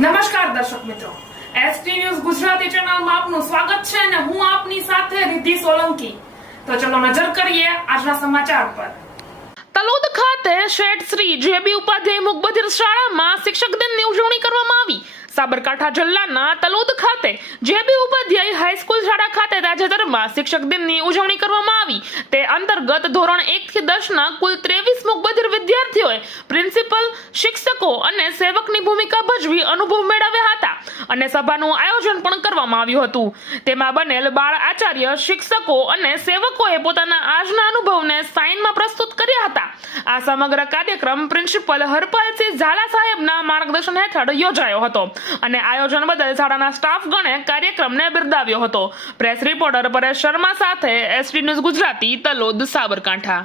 નમસ્કાર દર્શક મિત્રો, એસટી ન્યૂઝ ગુજરાતી ચેનલમાં આપનું સ્વાગત છે અને હું આપની સાથે રિદ્ધિ સોલંકી. તો ચલો નજર કરીએ આજના સમાચાર પર. તલોદ ખાતે શેઠ શ્રી જેબી ઉપાધ્યાય મૂક બધિર શાળામાં શિક્ષક દિનની ઉજવણી કરવામાં આવી. સાબરકાંઠા જિલ્લાના તલોદ ખાતે જેબી ઉપાધ્યાય હાઈસ્કૂલ શાળા ખાતે તાજેતરમાં શિક્ષક દિનની ઉજવણી કરવામાં આવી. તે અંતર્ગત ધોરણ 1 થી 10 ના કુલ 23 મૂક બધિર વિદ્યાર્થીઓએ પ્રિન્સિપલ, શિક્ષકો અને સેવકની ભૂમિકા ભજવી અનુભવ મેળવ્યા હતા અને સભાનું આયોજન પણ કરવામાં આવ્યું હતું. તેમાં બનેલ બાળ આચાર્ય, શિક્ષકો અને સેવકોએ પોતાના આજના અનુભવને સાઇનમાં પ્રસ્તુત કર્યા હતા. આ સમગ્ર કાર્યક્રમ પ્રિન્સિપલ હરપાલસિંહ ઝાલા સાહેબના માર્ગદર્શન હેઠળ યોજાયો હતો અને આયોજન બદલ શાળાના સ્ટાફગણે કાર્યક્રમને બિરદાવ્યો હતો. પ્રેસ રિપોર્ટર પરેશ શર્મા સાથે એસટી ન્યૂઝ ગુજરાતી, તલોદ, સાબરકાંઠા.